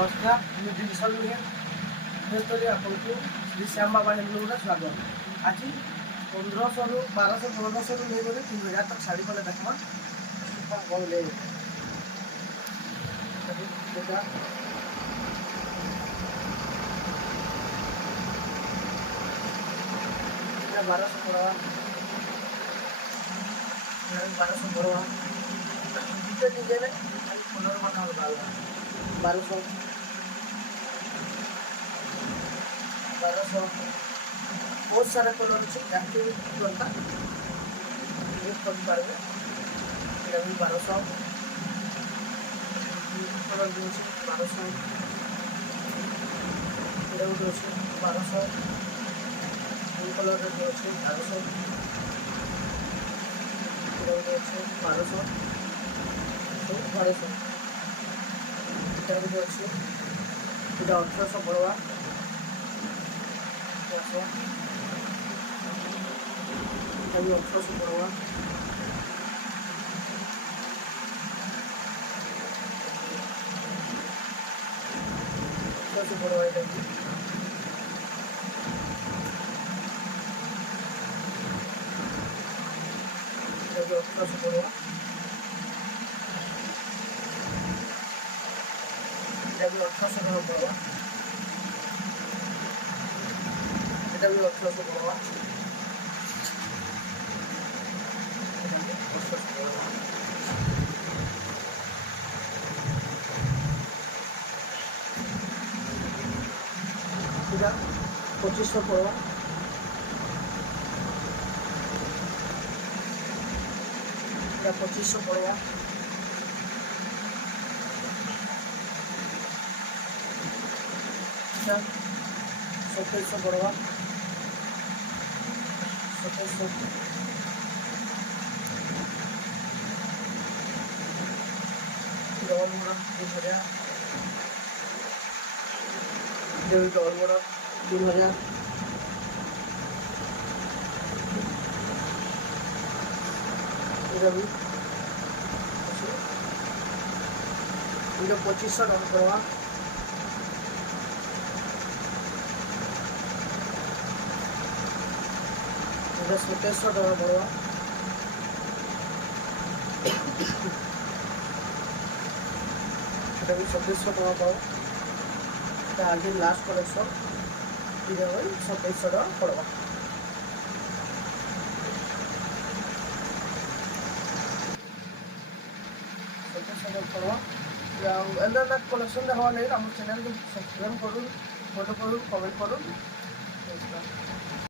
ନମସ୍କାର, ମୁଁ ଦିଲସନ ନୁହେଁ। ଯେତେବେଳେ ଆପଣଙ୍କୁ ଶ୍ରୀ ଶ୍ୟାମ ବାବା ହ୍ୟାଣ୍ଡଲୁମ୍ରେ ସ୍ୱାଗତ। ଆଜି 1500ରୁ 1200 1500ରୁ ନେଇଗଲେ 3000 ତक ଶାଢ଼ୀ କଲେ ଦେଖମା କମ୍ ନେଇ ଏଇଟା 1200 ପଡ଼ବା, 1200 ପଡ଼ବା ଦୁଇଟା ଡିଜାଇନ୍ ଖାଲି କଲର୍ ମାନେ ଅଲଗା ଅଲଗା 1200 बहुत सारा कलर अच्छे कलरटा यूज करें ये भी 1200 कलर भी अच्छे 1200 ये भी अच्छे 1200 कलर भी अच्छे 1200 ये भी अच्छे 1200 1200 ये भी अच्छे ये 1800 पड़वा अभी 1800 पड़वा पड़वा ये भी 1800 पड़वा ये भी 1800 पड़वा এটা भी 1800 পড়বা এটা 2500 পড়বা এটা 2500 পড়বা এটা 2700 পড়বা 2700 डबल मोड़ा 3000 डबल मोड़ा 3000 भी 2500 टका पड़वा এটা 2700 টাকা পড়বা এটা भी 2700 টাকা পাও এটা আগে লাস্ট কালেকশন এটা হয় 2700 টাকা পড়বা 2700 টাকা পড়বা এন্ডার কালেকশন দেখা হলে আমার চ্যানেলকে সাবস্ক্রাইব করুন, ফলো করুন, কমেন্ট করুন।